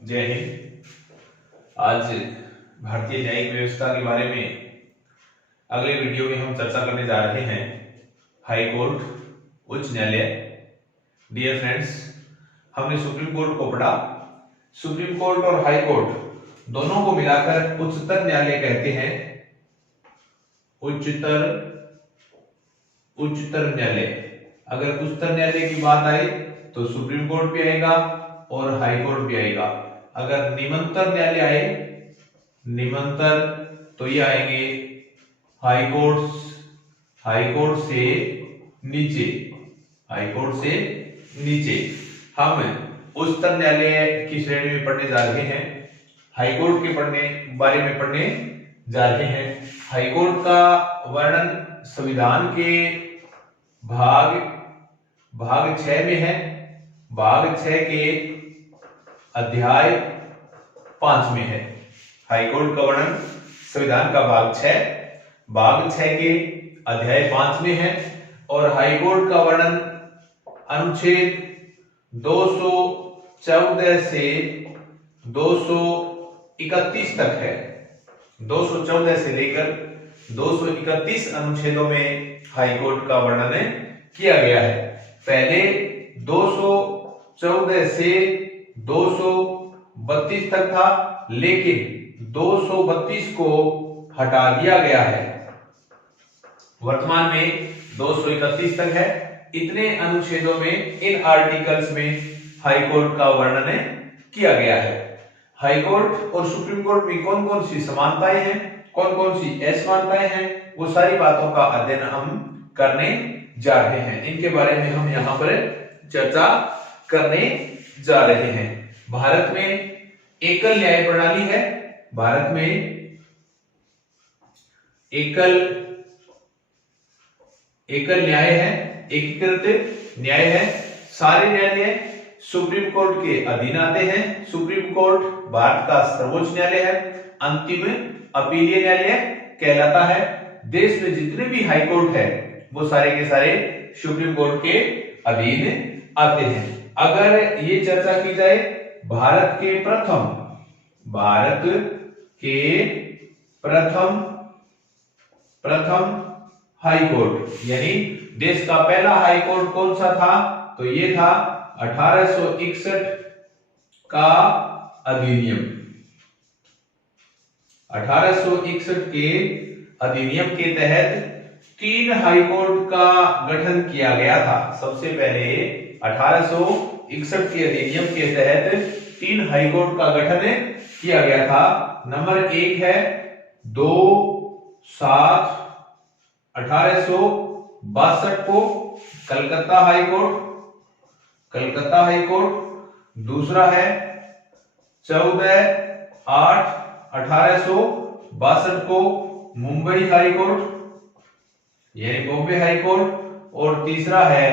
जय हिंद। आज भारतीय न्यायिक व्यवस्था के बारे में अगले वीडियो में हम चर्चा करने जा रहे हैं। हाई कोर्ट, उच्च न्यायालय। डियर फ्रेंड्स, हमने सुप्रीम कोर्ट को पढ़ा। सुप्रीम कोर्ट और हाई कोर्ट दोनों को मिलाकर उच्चतर न्यायालय कहते हैं। उच्चतर न्यायालय। अगर उच्चतर न्यायालय की बात आई तो सुप्रीम कोर्ट भी आएगा और हाई कोर्ट भी आएगा। अगर निम्नतर न्यायालय आए, निम्नतर, तो ये आएंगे हाई कोर्ट से नीचे। हाई कोर्ट से नीचे हम उच्चतर न्यायालय की श्रेणी में पढ़ने जा रहे हैं। हाई कोर्ट के बारे में पढ़ने जा रहे हैं। हाई कोर्ट का वर्णन संविधान के भाग 6 में है। भाग 6 के अध्याय 5 में है। हाई कोर्ट का वर्णन संविधान का भाग 6 के अध्याय 5 में है। और हाई कोर्ट का वर्णन अनुच्छेद 214 से 231 तक है। 214 से लेकर 231 अनुच्छेदों में हाई कोर्ट का वर्णन किया गया है। पहले 214 से 232 तक था, लेकिन 232 को हटा दिया गया है। वर्तमान में 231 तक है। इतने अनुच्छेदों में, इन आर्टिकल्स में हाई कोर्ट का वर्णन किया गया है। हाई कोर्ट और सुप्रीम कोर्ट में कौन कौन सी समानताएं हैं, कौन कौन सी असमानताएं हैं, वो सारी बातों का अध्ययन हम करने जा रहे हैं। इनके बारे में हम यहाँ पर चर्चा करने जा रहे हैं। भारत में एकल न्याय प्रणाली है। भारत में एकल न्याय है, एकीकृत न्याय है। सारे न्यायालय सुप्रीम कोर्ट के अधीन आते हैं। सुप्रीम कोर्ट भारत का सर्वोच्च न्यायालय है, अंतिम अपीलीय न्यायालय कहलाता है। देश में जितने भी हाई कोर्ट है वो सारे के सारे सुप्रीम कोर्ट के अधीन आते हैं। अगर ये चर्चा की जाए भारत के प्रथम हाई कोर्ट, यानी देश का पहला हाई कोर्ट कौन सा था, तो ये था 1861 का अधिनियम। 1861 के अधिनियम के तहत 3 हाई कोर्ट का गठन किया गया था। सबसे पहले 1861 के अधिनियम के तहत 3 हाई कोर्ट का गठन किया गया था। नंबर 1 है 2/7/1862 को कलकत्ता हाई कोर्ट। दूसरा है 14/8/1862 को मुंबई हाई कोर्ट, यानी बॉम्बे हाई कोर्ट। और तीसरा है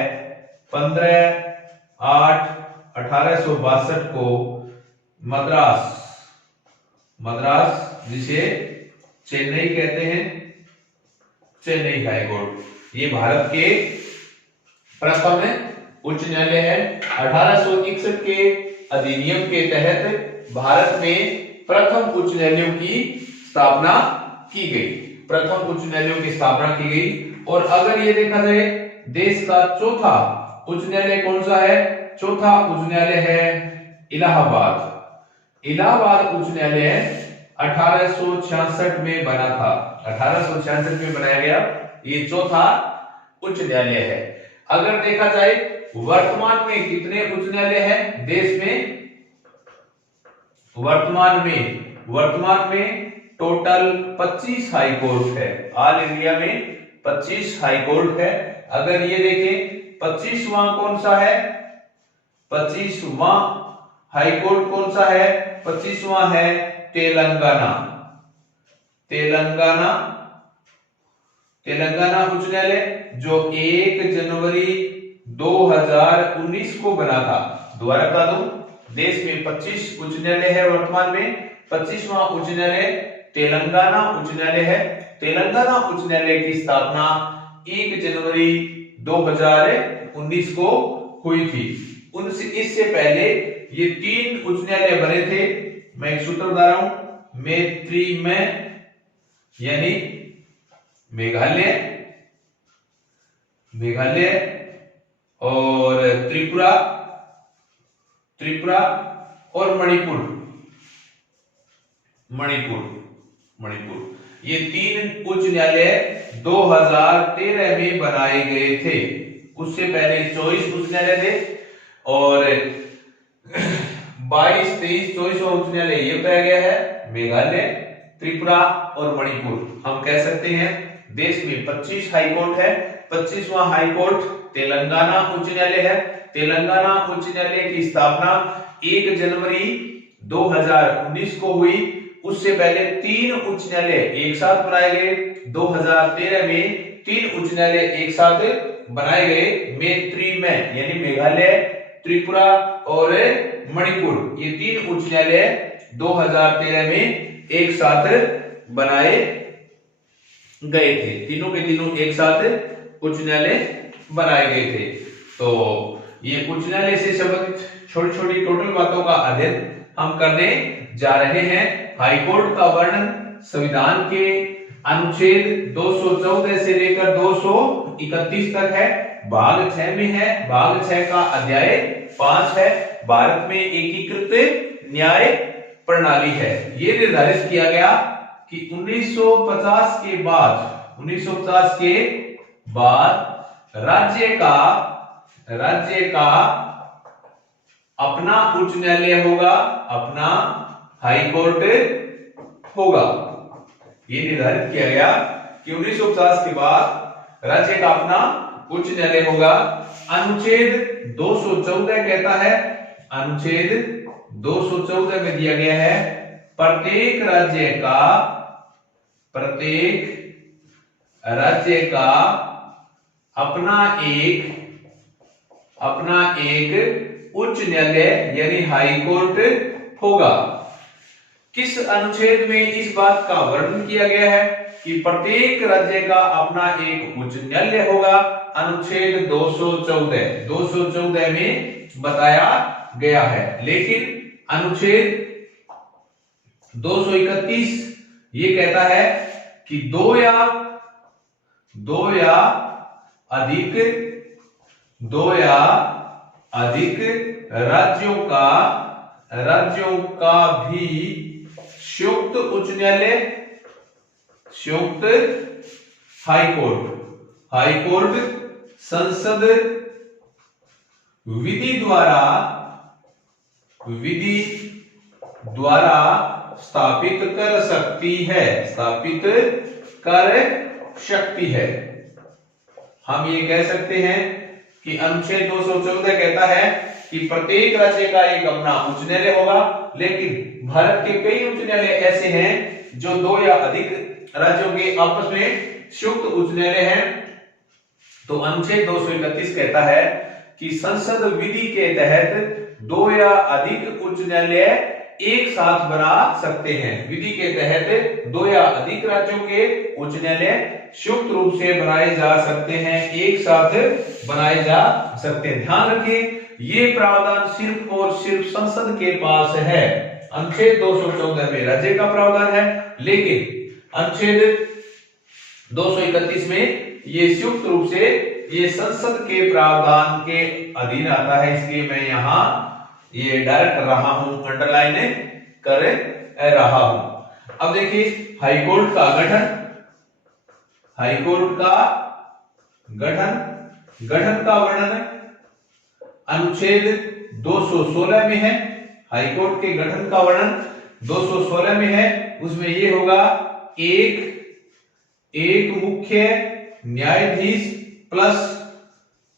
15/8/1862 को मद्रास, जिसे चेन्नई कहते हैं, चेन्नई हाई कोर्ट। ये भारत के प्रथम उच्च न्यायालय है। 1861 के अधिनियम के तहत भारत में प्रथम उच्च न्यायालयों की स्थापना की गई। और अगर ये देखा जाए देश का चौथा उच्च न्यायालय कौन सा है, चौथा उच्च न्यायालय है इलाहाबाद उच्च न्यायालय 1866 में बना था। 1866 में बनाया गया, ये चौथा उच्च न्यायालय है। अगर देखा जाए वर्तमान में कितने उच्च न्यायालय हैं देश में, वर्तमान में टोटल 25 हाई कोर्ट है। ऑल इंडिया में 25 हाई कोर्ट है। अगर ये देखें 25वां कौन सा है, 25वां हाई कोर्ट कौन सा है, 25वां है तेलंगाना उच्च न्यायालय, जो 1 जनवरी 2019 को बना था। दोबारा बता दूं, देश में 25 उच्च न्यायालय है। वर्तमान में 25वां उच्च न्यायालय तेलंगाना उच्च न्यायालय है। तेलंगाना उच्च न्यायालय की स्थापना 1 जनवरी 2019 को हुई थी। उनसे इससे पहले ये 3 उच्च न्यायालय बने थे। मैं एक सूत्र बता रहा हूं, में यानी मेघालय और त्रिपुरा और मणिपुर ये 3 उच्च न्यायालय 2013 में बनाए गए थे। उससे पहले 24 उच्च न्यायालय थे और 22, 23, 24 उच्च न्यायालय ये बताया गया है, मेघालय, त्रिपुरा और मणिपुर। हम कह सकते हैं देश में 25 हाई कोर्ट है। 25वां हाई कोर्ट तेलंगाना उच्च न्यायालय है। तेलंगाना उच्च न्यायालय की स्थापना 1 जनवरी 2019 को हुई। उससे पहले 3 उच्च न्यायालय एक साथ बनाए गए। 2013 में 3 उच्च न्यायालय एक साथ बनाए गए, में यानी मेघालय, त्रिपुरा और मणिपुर। ये 3 उच्च न्यायालय 2013 में एक साथ बनाए गए थे। तीनों के तीनों एक साथ उच्च न्यायालय बनाए गए थे। तो ये उच्च न्यायालय से संबंधित छोटी छोटी टोटल बातों का अध्ययन हम करने जा रहे हैं। हाईकोर्ट का वर्णन संविधान के अनुच्छेद 214 से लेकर 231 तक है। भाग 6 में है। भाग 6 का अध्याय 5 है। भारत में एकीकृत न्याय प्रणाली है। ये निर्धारित किया गया कि 1950 के बाद राज्य का अपना उच्च न्यायालय होगा, अपना हाई कोर्ट होगा। ये निर्धारित किया गया कि 1950 के बाद राज्य का अपना उच्च न्यायालय होगा। अनुच्छेद 214 कहता है, अनुच्छेद 214 में दिया गया है, प्रत्येक राज्य का अपना एक उच्च न्यायालय यानी हाई कोर्ट होगा। किस अनुच्छेद में इस बात का वर्णन किया गया है कि प्रत्येक राज्य का अपना एक उच्च न्यायालय होगा? अनुच्छेद 214 में बताया गया है। लेकिन अनुच्छेद 231 ये कहता है कि दो या अधिक राज्यों का भी संयुक्त उच्च न्यायालय, संयुक्त हाई कोर्ट संसद विधि द्वारा स्थापित कर सकती है। हम ये कह सकते हैं कि अनुच्छेद 214 कहता है कि प्रत्येक राज्य का एक अपना उच्च न्यायालय होगा। लेकिन भारत के कई उच्च न्यायालय ऐसे हैं जो 2 या अधिक राज्यों के आपस में संयुक्त उच्च न्यायालय हैं। तो अनुच्छेद 231 कहता है कि संसद विधि के तहत 2 या अधिक उच्च न्यायालय एक साथ बना सकते हैं। विधि के तहत 2 या अधिक राज्यों के उच्च न्यायालय संयुक्त रूप से बनाए जा सकते हैं, एक साथ बनाए जा सकते हैं। ध्यान रखें, ये प्रावधान सिर्फ और सिर्फ संसद के पास है। अनुच्छेद 214 में राज्य का प्रावधान है, लेकिन अनुच्छेद 231 में ये संयुक्त रूप से ये संसद के प्रावधान के अधीन आता है। इसलिए मैं यहां ये डायरेक्ट कर रहा हूं, अंडरलाइन कर रहा हूं। अब देखिए हाईकोर्ट का गठन का वर्णन अनुच्छेद 216 में है। हाईकोर्ट के गठन का वर्णन 216 में है। उसमें ये होगा एक मुख्य न्यायाधीश प्लस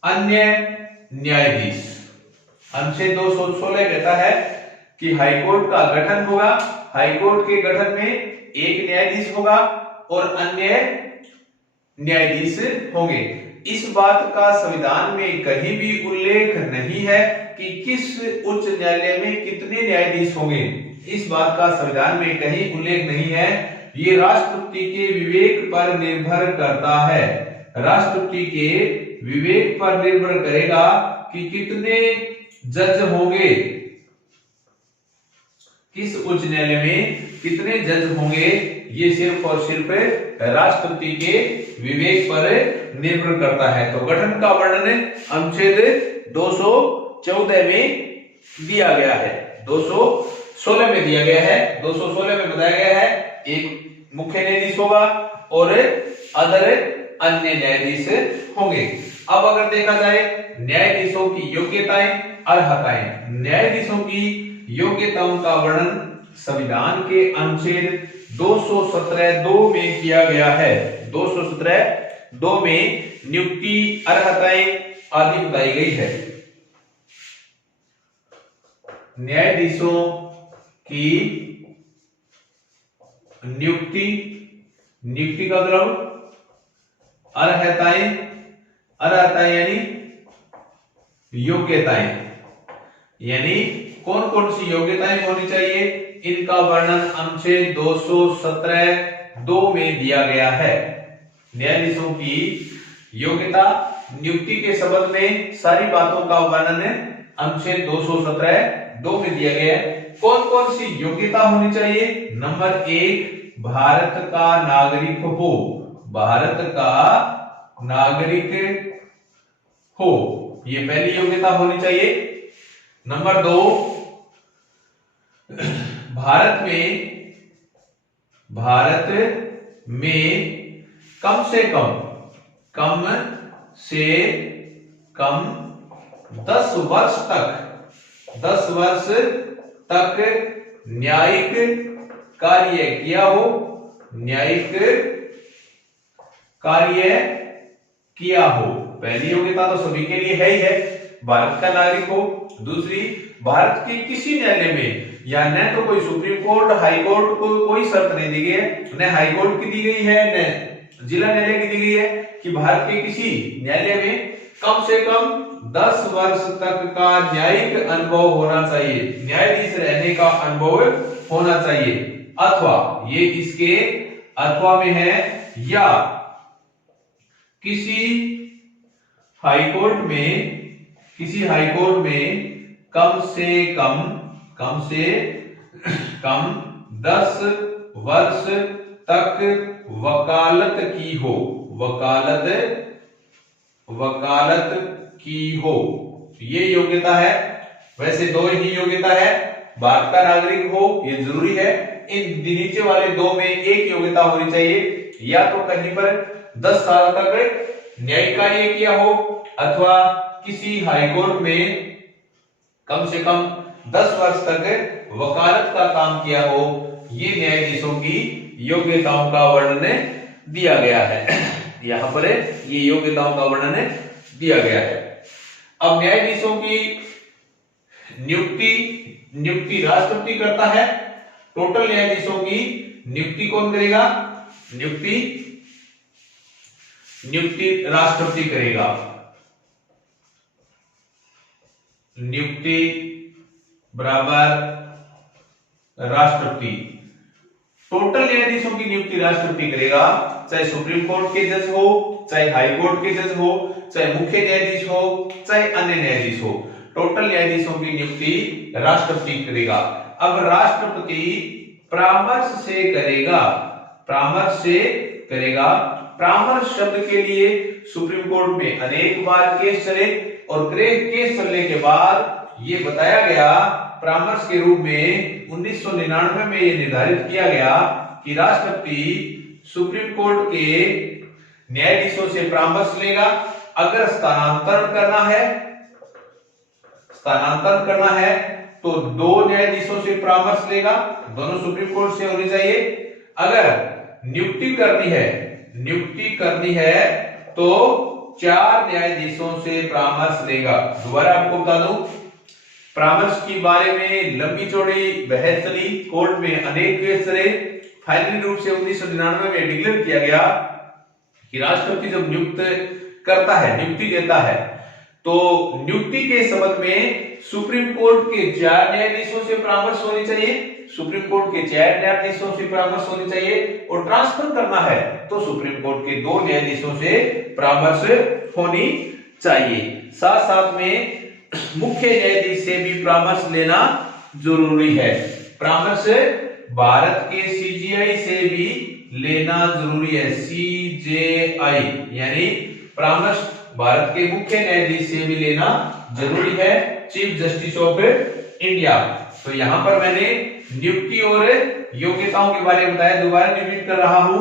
अन्य न्यायाधीश। अनुच्छेद 216 कहता है कि हाईकोर्ट का गठन होगा। हाईकोर्ट के गठन में एक न्यायाधीश होगा और अन्य न्यायाधीश होंगे। इस बात का संविधान में कहीं भी उल्लेख नहीं है कि किस उच्च न्यायालय में कितने न्यायाधीश होंगे। इस बात का संविधान में कहीं उल्लेख नहीं है। ये राष्ट्रपति के विवेक पर निर्भर करता है। राष्ट्रपति के विवेक पर निर्भर करेगा कि कितने जज होंगे, किस उच्च न्यायालय में कितने जज होंगे, ये सिर्फ और सिर्फ राष्ट्रपति के विवेक पर निर्भर करता है। तो गठन का वर्णन अनुच्छेद 214 में दिया गया है, 216 में दिया गया है। 216 में बताया गया है एक मुख्य न्यायाधीश होगा और अदर अन्य न्यायाधीश होंगे। अब अगर देखा जाए न्यायाधीशों की योग्यताएं, अर्हताएं, न्यायाधीशों की योग्यताओं का वर्णन संविधान के अनुच्छेद 217(2) में किया गया है। 217(2) में नियुक्ति, अर्हताएं आदि बताई गई है। न्यायाधीशों की नियुक्ति, नियुक्ति का मतलब अर्हताएं, अर्हताएं यानी योग्यताएं, यानी कौन कौन सी योग्यताएं होनी चाहिए, इनका वर्णन अनुच्छेद 217(2) में दिया गया है। न्यायाधीशों की योग्यता, नियुक्ति के संबंध में सारी बातों का वर्णन अनुच्छेद 217(2) में दिया गया है। कौन कौन सी योग्यता होनी चाहिए? नंबर 1, भारत का नागरिक हो, भारत का नागरिक हो, ये पहली योग्यता होनी चाहिए। नंबर 2, भारत में कम से कम 10 वर्ष तक न्यायिक कार्य किया हो, न्यायिक कार्य किया हो। पहली योग्यता तो सभी के लिए है ही है, भारत का नागरिक हो। दूसरी, भारत के किसी न्यायालय में, या न तो कोई सुप्रीम कोर्ट, हाई कोर्ट को कोई शर्त नहीं दी गई है, न हाई कोर्ट की दी गई है, न जिला न्यायालय की दी गई है कि भारत के किसी न्यायालय में कम से कम 10 वर्ष तक का न्यायिक अनुभव होना चाहिए, न्यायाधीश रहने का अनुभव होना चाहिए। अथवा, ये इसके अथवा में है, या किसी हाईकोर्ट में कम से कम 10 वर्ष तक वकालत की हो, ये योग्यता है। वैसे 2 ही योग्यता है, भारत का नागरिक हो, ये जरूरी है। इन नीचे वाले 2 में एक योग्यता होनी चाहिए, या तो कहीं पर 10 साल तक न्यायिक कार्य किया हो, अथवा किसी हाईकोर्ट में कम से कम 10 वर्ष तक वकालत का काम किया हो। ये न्यायाधीशों की योग्यताओं का वर्णन दिया गया है। यहां पर ये योग्यताओं का वर्णन दिया गया है। अब न्यायाधीशों की नियुक्ति राष्ट्रपति करता है। टोटल न्यायाधीशों की नियुक्ति कौन करेगा? नियुक्ति राष्ट्रपति करेगा। नियुक्ति बराबर राष्ट्रपति। टोटल न्यायाधीशों की नियुक्ति राष्ट्रपति करेगा, चाहे सुप्रीम कोर्ट के जज हो, चाहे हाई कोर्ट के जज हो, चाहे मुख्य न्यायाधीश हो, चाहे अन्य न्यायाधीश हो। टोटल न्यायाधीशों की नियुक्ति राष्ट्रपति करेगा। अब राष्ट्रपति परामर्श से करेगा, परामर्श शब्द के लिए सुप्रीम कोर्ट में अनेक बार केस चले, और केस चलने के बाद ये बताया गया, परामर्श के रूप में 1999 में ये निर्धारित किया गया कि राष्ट्रपति सुप्रीम कोर्ट के न्यायाधीशों से परामर्श लेगा। अगर स्थानांतरण करना है तो 2 न्यायाधीशों से परामर्श लेगा, दोनों सुप्रीम कोर्ट से होने चाहिए। अगर नियुक्ति करनी है तो 4 न्यायाधीशों से परामर्श लेगा। दोबारा आपको बता दूं, परामर्श के बारे में लंबी चौड़ी बहस चली, कोर्ट में अनेक केस चले। फाइनली रूप से 1999 में डिक्लेयर किया गया कि राष्ट्रपति जब नियुक्ति देता है तो नियुक्ति के संबंध में सुप्रीम कोर्ट के 4 न्यायाधीशों से परामर्श होनी चाहिए, सुप्रीम कोर्ट के 4 न्यायाधीशों से परामर्श होनी चाहिए, और ट्रांसफर करना है तो सुप्रीम कोर्ट के 2 न्यायाधीशों से परामर्श होनी चाहिए। साथ साथ में मुख्य न्यायाधीश से भी परामर्श लेना जरूरी है। परामर्श भारत के सीजेआई से भी लेना जरूरी है। सीजेआई यानी परामर्श भारत के मुख्य न्यायाधीश से भी लेना जरूरी है, चीफ जस्टिस ऑफ इंडिया। तो यहां पर मैंने नियुक्ति और योग्यताओं के बारे में बताया, दोबारा रिपीट कर रहा हूं।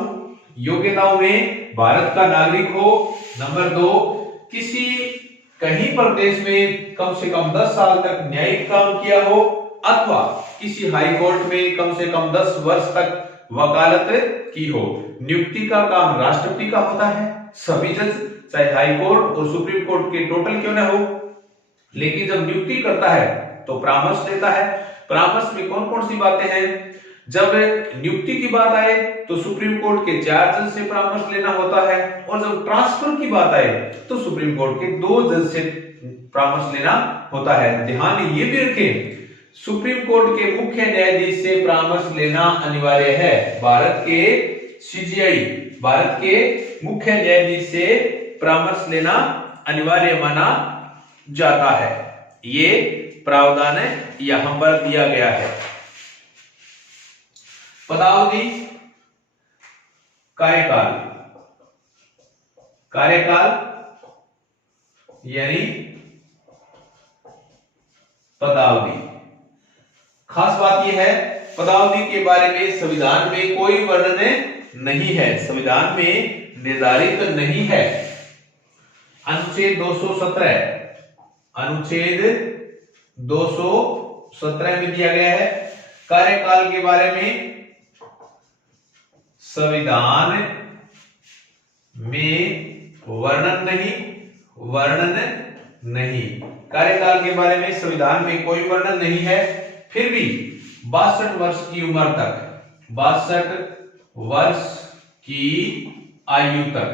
योग्यताओं में भारत का नागरिक हो, नंबर 2 किसी कहीं पर देश में कम से कम 10 साल तक न्यायिक काम किया हो, अथवा किसी हाई कोर्ट में कम से कम 10 वर्ष तक वकालत की हो। नियुक्ति का काम राष्ट्रपति का होता है, सभी जज चाहे हाई कोर्ट और सुप्रीम कोर्ट के टोटल क्यों ना हो, लेकिन जब नियुक्ति करता है तो परामर्श लेता है। परामर्श में कौन कौन सी बातें हैं? जब नियुक्ति की बात आए तो सुप्रीम कोर्ट के 4 जज से परामर्श लेना होता है, और जब ट्रांसफर की बात आए तो सुप्रीम कोर्ट के 2 जज से परामर्श लेना होता है। ध्यान ये भी रखें, सुप्रीम कोर्ट के मुख्य न्यायाधीश से परामर्श लेना अनिवार्य है। भारत के सीजेआई, भारत के मुख्य न्यायाधीश से परामर्श लेना अनिवार्य माना जाता है। ये प्रावधान यहां पर दिया गया है। पदावधि, कार्यकाल, कार्यकाल यानी पदावधि। खास बात यह है, पदावधि के बारे में संविधान में कोई वर्णन नहीं है, संविधान में निर्धारित नहीं है। अनुच्छेद 217, अनुच्छेद 217 में दिया गया है कार्यकाल के बारे में संविधान में वर्णन नहीं, कार्यकाल के बारे में संविधान में कोई वर्णन नहीं है। फिर भी 62 वर्ष की उम्र तक, 62 वर्ष की आयु तक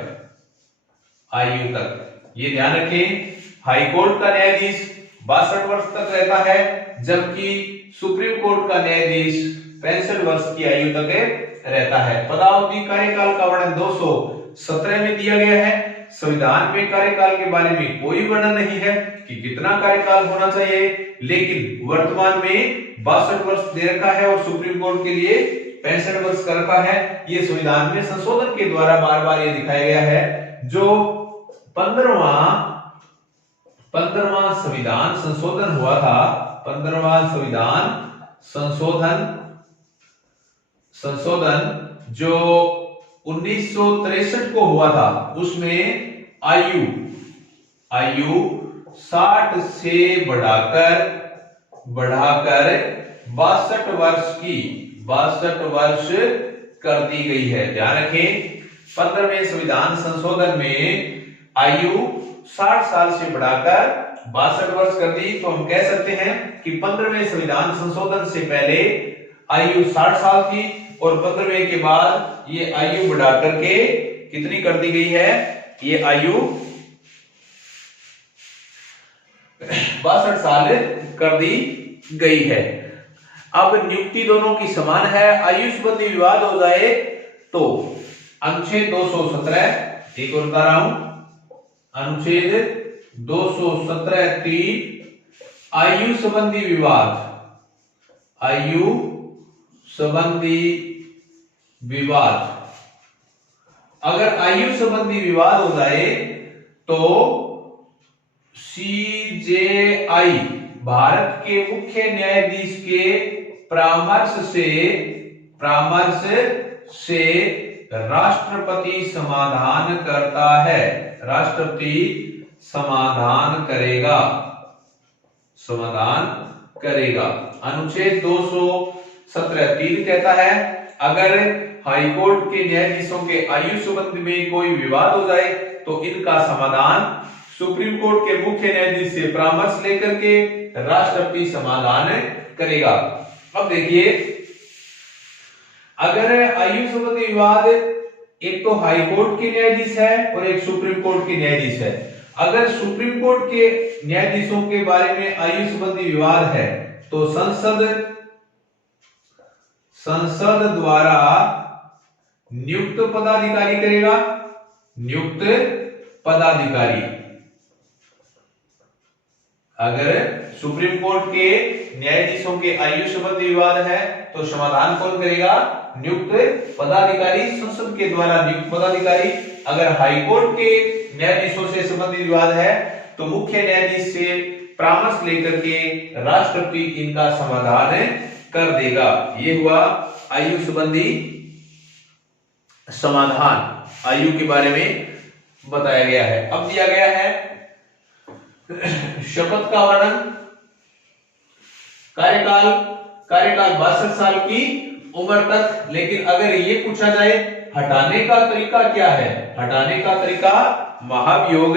ये ध्यान रखें, हाई कोर्ट का न्यायाधीश 62 वर्ष तक रहता है, जबकि सुप्रीम कोर्ट का न्यायाधीश 65 वर्ष की आयु तक रहता है। पदावधि कार्यकाल का वर्णन 217 में दिया गया है। संविधान में कार्यकाल के बारे में कोई वर्णन नहीं है कि कितना कार्यकाल होना चाहिए, लेकिन वर्तमान में 62 वर्ष दे रखा है और सुप्रीम कोर्ट के लिए 65 वर्ष कर रखा है। ये संविधान में संशोधन के द्वारा बार बार ये दिखाया गया है। जो 15वां संविधान संशोधन हुआ था, 15वां संविधान संशोधन जो 1963 को हुआ था, उसमें आयु 60 से बढ़ाकर 62 वर्ष कर दी गई है। ध्यान रखें, 15वें संविधान संशोधन में आयु 60 साल से बढ़ाकर 62 वर्ष कर दी। तो हम कह सकते हैं कि 15वें संविधान संशोधन से पहले आयु 60 साल थी और 15वें के बाद ये आयु बढ़ा करके कितनी कर दी गई है? ये आयु 62 साल कर दी गई है। अब नियुक्ति दोनों की समान है। आयु संबंधी विवाद हो जाए तो अनुच्छेद 217, एक और बता रहा हूं, अनुच्छेद 217(3) आयु संबंधी विवाद, अगर आयु संबंधी विवाद हो जाए तो सीजेआई भारत के मुख्य न्यायाधीश के परामर्श से राष्ट्रपति समाधान करता है। राष्ट्रपति समाधान करेगा। अनुच्छेद 217(3) कहता है, अगर हाईकोर्ट के न्यायाधीशों के आयु संबंध में कोई विवाद हो जाए तो इनका समाधान सुप्रीम कोर्ट के मुख्य न्यायाधीश से परामर्श लेकर के राष्ट्रपति समाधान करेगा। अब देखिए, अगर आयु संबंधी विवाद एक तो हाई कोर्ट के न्यायाधीश है और एक सुप्रीम कोर्ट के न्यायाधीश है। अगर सुप्रीम कोर्ट के न्यायाधीशों के बारे में आयु संबंधी विवाद है तो संसद द्वारा नियुक्त पदाधिकारी करेगा। नियुक्त पदाधिकारी अगर सुप्रीम कोर्ट के न्यायाधीशों के आयु संबंधी विवाद है तो समाधान कौन करेगा? नियुक्त पदाधिकारी, संसद के द्वारा नियुक्त पदाधिकारी। अगर हाई कोर्ट के न्यायाधीशों से संबंधित विवाद है तो मुख्य न्यायाधीश से परामर्श लेकर के राष्ट्रपति इनका समाधान कर देगा। ये हुआ आयु संबंधी समाधान, आयु के बारे में बताया गया है। अब दिया गया है शपथ का वर्णन। कार्यकाल 62 साल की उम्र तक। लेकिन अगर ये पूछा जाए हटाने का तरीका क्या है, हटाने का तरीका महाभियोग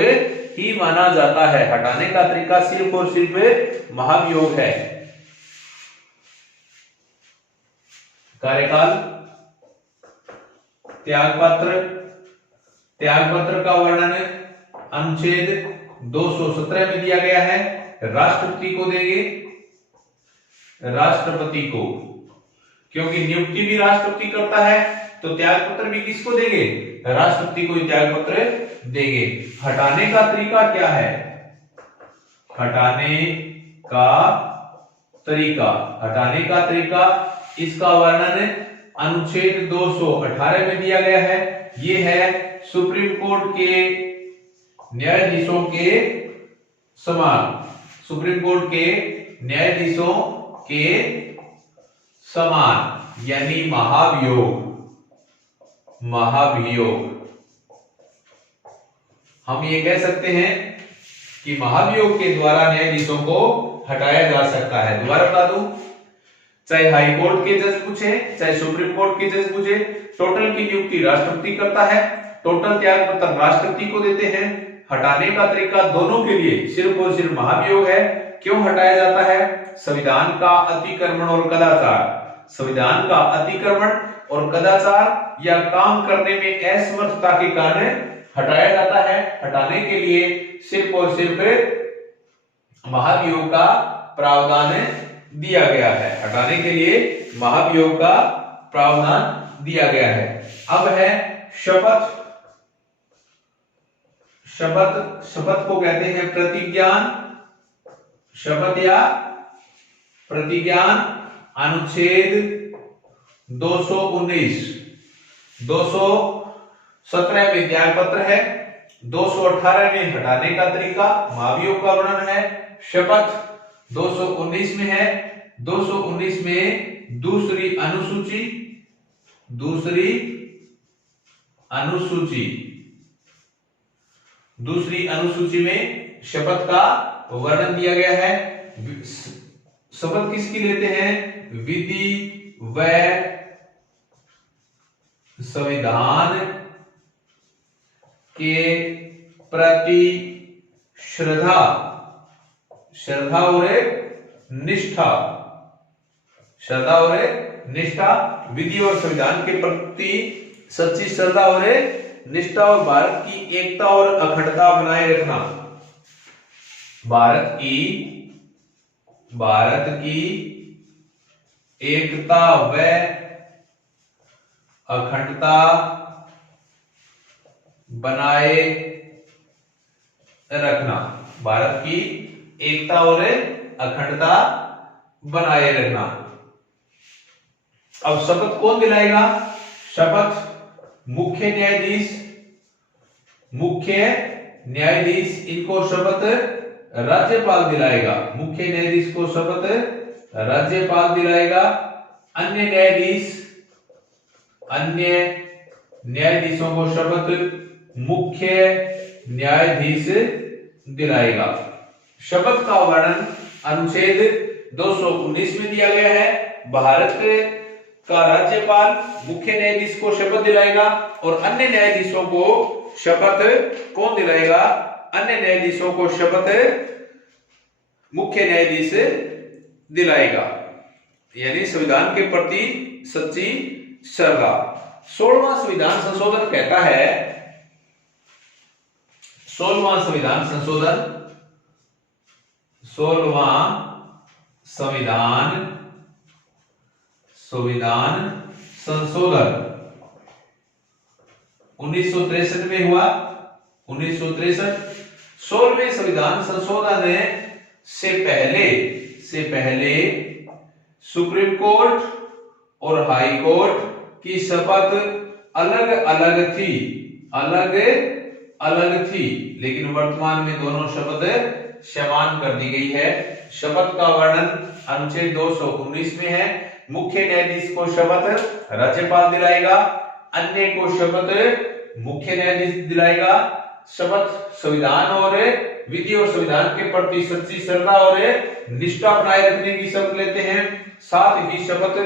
ही माना जाता है। हटाने का तरीका सिर्फ और सिर्फ महाभियोग है। कार्यकाल, त्यागपत्र, त्यागपत्र का वर्णन अनुच्छेद 217 में दिया गया है। राष्ट्रपति को देंगे, राष्ट्रपति को, क्योंकि नियुक्ति भी राष्ट्रपति करता है तो त्यागपत्र भी किसको देंगे? राष्ट्रपति को त्यागपत्र देंगे। हटाने का तरीका क्या है? हटाने का तरीका, हटाने का तरीका, इसका वर्णन अनुच्छेद 218 में दिया गया है। ये है सुप्रीम कोर्ट के न्यायाधीशों के समान, सुप्रीम कोर्ट के न्यायाधीशों के समान, यानी महाभियोग, महाभियोग। हम ये कह सकते हैं कि महाभियोग के द्वारा न्यायाधीशों को हटाया जा सकता है। दोबारा बता दूं, चाहे हाई कोर्ट के जज पूछे, चाहे सुप्रीम कोर्ट के जज पूछे, टोटल की नियुक्ति राष्ट्रपति करता है, टोटल त्यागपत्र राष्ट्रपति को देते हैं। हटाने का तरीका दोनों के लिए सिर्फ और सिर्फ महाभियोग है। क्यों हटाया जाता है? संविधान का अतिक्रमण और कदाचार, संविधान का अतिक्रमण और कदाचार या काम करने में असमर्थता के कारण हटाया जाता है। हटाने के लिए सिर्फ और सिर्फ महाभियोग का प्रावधान दिया गया है। हटाने के लिए महाभियोग का प्रावधान दिया गया है। अब है शपथ। शपथ, शपथ को कहते हैं प्रतिज्ञान, शपथ या प्रतिज्ञान। अनुच्छेद 219, 217 में त्यागपत्र है, 218 में हटाने का तरीका, महाभियोग का वर्णन है। शपथ 219 में है। 219 में दूसरी अनुसूची, दूसरी अनुसूची, दूसरी अनुसूची में शपथ का वर्णन दिया गया है। शपथ किसकी लेते हैं? विधि व संविधान के प्रति श्रद्धा, श्रद्धा और निष्ठा, श्रद्धा और निष्ठा, विधि और संविधान के प्रति सच्ची श्रद्धा और निष्ठा और भारत की एकता और अखंडता बनाए रखना। भारत की एकता व अखंडता बनाए रखना, भारत की एकता और अखंडता बनाए रखना। अब शपथ कौन दिलाएगा? शपथ मुख्य न्यायाधीश, मुख्य न्यायाधीश इनको शपथ राज्यपाल दिलाएगा। मुख्य न्यायाधीश को शपथ राज्यपाल दिलाएगा। अन्य न्यायाधीश, अन्य न्यायाधीशों को शपथ मुख्य न्यायाधीश दिलाएगा। शपथ का वर्णन अनुच्छेद 219 में दिया गया है। भारत का राज्यपाल मुख्य न्यायाधीश को शपथ दिलाएगा और अन्य न्यायाधीशों को शपथ कौन दिलाएगा? अन्य न्यायाधीशों को शपथ मुख्य न्यायाधीश दिलाएगा, यानी संविधान के प्रति सच्ची श्रद्धा। 16वां संविधान संशोधन कहता है, 16वां संविधान संशोधन, 16वां संविधान संशोधन 1963 में हुआ। 1963 16वें संविधान संशोधन से पहले सुप्रीम कोर्ट और हाई कोर्ट की शपथ अलग अलग थी, लेकिन वर्तमान में दोनों शपथ समान कर दी गई है। शपथ का वर्णन अनुच्छेद 219 में है। मुख्य न्यायाधीश को शपथ राज्यपाल दिलाएगा, अन्य को शपथ मुख्य न्यायाधीश दिलाएगा। शपथ संविधान और विधि और संविधान के प्रति सच्ची श्रद्धा और निष्ठा बनाए रखने की शपथ लेते हैं। साथ ही शपथ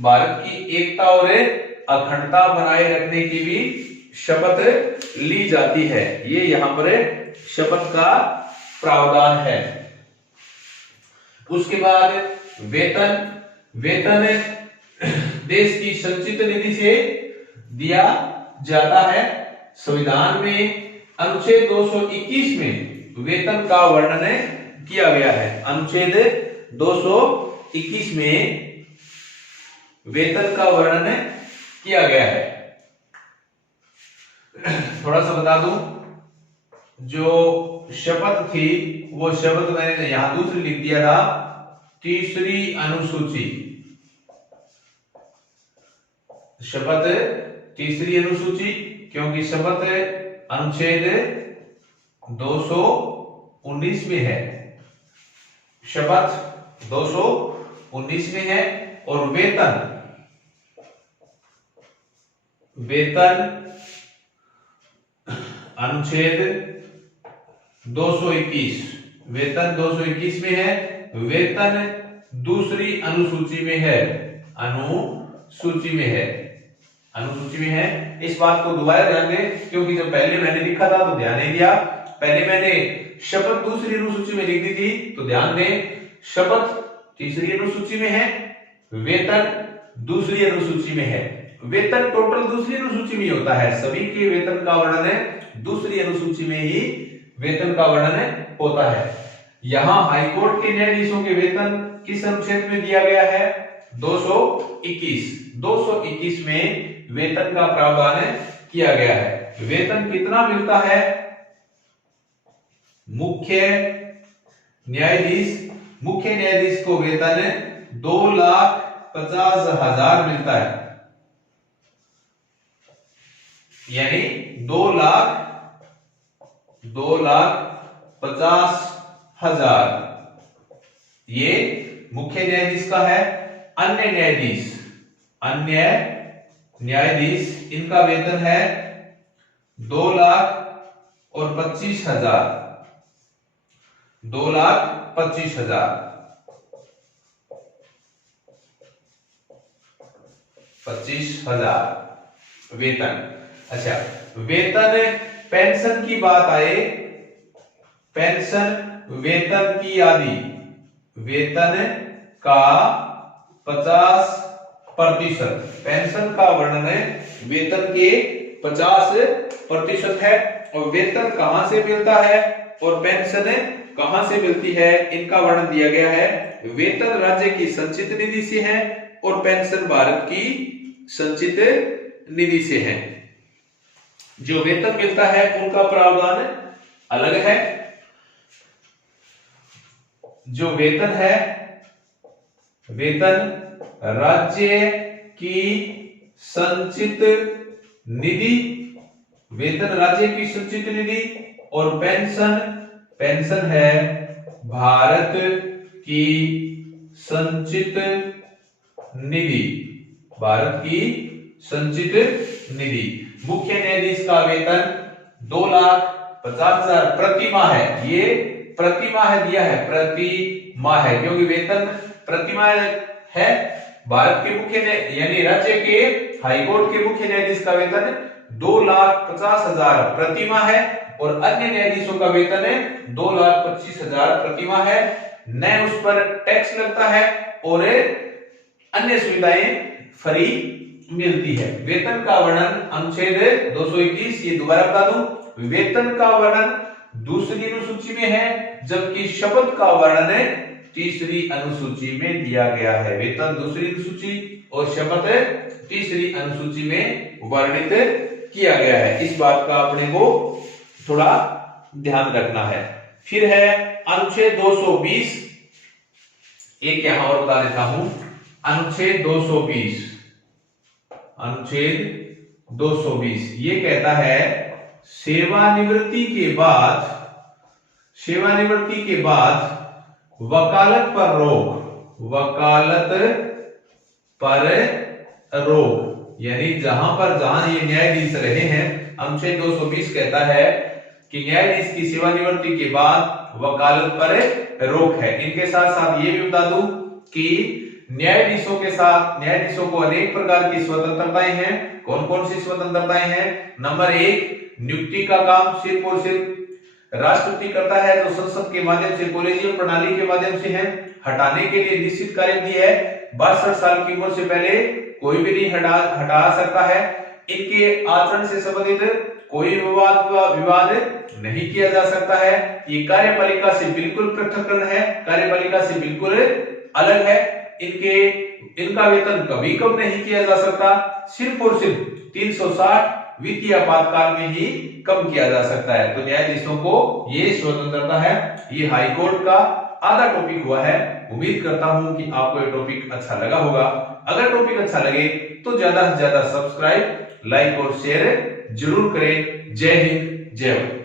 भारत की एकता और अखंडता बनाए रखने की भी शपथ ली जाती है। ये यहाँ पर शपथ का प्रावधान है। उसके बाद वेतन देश की संचित निधि से दिया जाता है। संविधान में अनुच्छेद 221 में वेतन का वर्णन किया गया है। अनुच्छेद 221 में वेतन का वर्णन किया गया है। थोड़ा सा बता दूं, जो शपथ थी वो शपथ मैंने यहां दूसरी लिख दिया था, तीसरी अनुसूची। शपथ तीसरी अनुसूची, क्योंकि शपथ अनुच्छेद 219 में है, शपथ 219 में है। और वेतन अनुच्छेद 221, वेतन 221 में है, वेतन दूसरी अनुसूची में है, अनुसूची में है। इस बात को दोबारा ध्यान दें, क्योंकि जब पहले मैंने लिखा था तो ध्यान नहीं दिया। पहले मैंने शपथ दूसरी अनुसूची में लिख दी थी, तो ध्यान दें, शपथ तीसरी अनुसूची में है, वेतन दूसरी अनुसूची में है। वेतन टोटल दूसरी अनुसूची में होता है, सभी के वेतन का वर्णन दूसरी अनुसूची में ही वेतन का वर्णन होता है। यहां हाईकोर्ट के न्यायाधीशों के वेतन किस अनुच्छेद में दिया गया है? 221 में वेतन का प्रावधान किया गया है। वेतन कितना मिलता है? मुख्य न्यायाधीश को वेतन 2,50,000 मिलता है, यानी 2,50,000 ये मुख्य न्यायाधीश का है। अन्य न्यायाधीश इनका वेतन है 2,25,000, 2,25,000 वेतन। अच्छा, वेतन पेंशन की बात आए, पेंशन वेतन की आदि, वेतन का 50%, पेंशन का वर्णन वेतन के 50% है। और वेतन कहां से मिलता है और पेंशन कहां से मिलती है, इनका वर्णन दिया गया है। वेतन राज्य की संचित निधि से है और पेंशन भारत की संचित निधि से है। जो वेतन मिलता है उनका प्रावधान अलग है। जो वेतन है, वेतन राज्य की संचित निधि, वेतन राज्य की संचित निधि, और पेंशन है भारत की संचित निधि, भारत की संचित निधि। मुख्य न्यायाधीश का वेतन 2,50,000 प्रति माह है। ये प्रति माह दिया है, प्रति माह है, क्योंकि वेतन प्रति माह है। भारत के मुख्य यानी राज्य के हाईकोर्ट के मुख्य न्यायाधीश का वेतन 2,50,000 प्रति माह है और अन्य न्यायाधीशों का वेतन 2,25,000 प्रति माह है। न उस पर टैक्स लगता है और अन्य सुविधाएं फ्री मिलती है। वेतन का वर्णन अनुच्छेद 221, ये दोबारा बता दूं, वेतन का वर्णन दूसरी अनुसूची में है, जबकि शपथ का वर्णन तीसरी अनुसूची में दिया गया है। वेतन दूसरी अनुसूची और शपथ तीसरी अनुसूची में वर्णित किया गया है। इस बात का अपने को थोड़ा ध्यान रखना है। फिर है अनुच्छेद 220 एक यहां और बता देता हूं। अनुच्छेद 220 ये कहता है सेवानिवृत्ति के बाद वकालत पर रोक यानी जहां ये न्यायाधीश रहे हैं, अनुच्छेद 220 कहता है कि न्यायाधीश की सेवानिवृत्ति के बाद वकालत पर रोक है। इनके साथ साथ ये भी बता दूं कि न्यायाधीशों को अनेक प्रकार की स्वतंत्रताएं हैं। कौन कौन सी स्वतंत्रताएं हैं? नंबर 1, नियुक्ति का काम सिर्फ और सिर्फ राष्ट्रपति करता है, जो संसद के माध्यम से, कॉलेजियम प्रणाली के माध्यम से है। हटाने के लिए निश्चित कार्यविधि है। 62 साल की उम्र से पहले कोई भी नहीं हटा सकता है। इनके आचरण से संबंधित कोई विवाद नहीं किया जा सकता है। ये कार्यपालिका से बिल्कुल पृथक्करण है, कार्यपालिका से बिल्कुल अलग है। इनका वेतन कभी कम नहीं किया जा सकता, सिर्फ और सिर्फ 360 वित्तीय आपातकाल में ही कम किया जा सकता है। तो न्यायाधीशों को ये स्वतंत्रता है। ये हाई कोर्ट का आधा टॉपिक हुआ है। उम्मीद करता हूं कि आपको ये टॉपिक अच्छा लगा होगा। अगर टॉपिक अच्छा लगे तो ज्यादा से ज्यादा सब्सक्राइब, लाइक और शेयर जरूर करें। जय हिंद, जय भारत।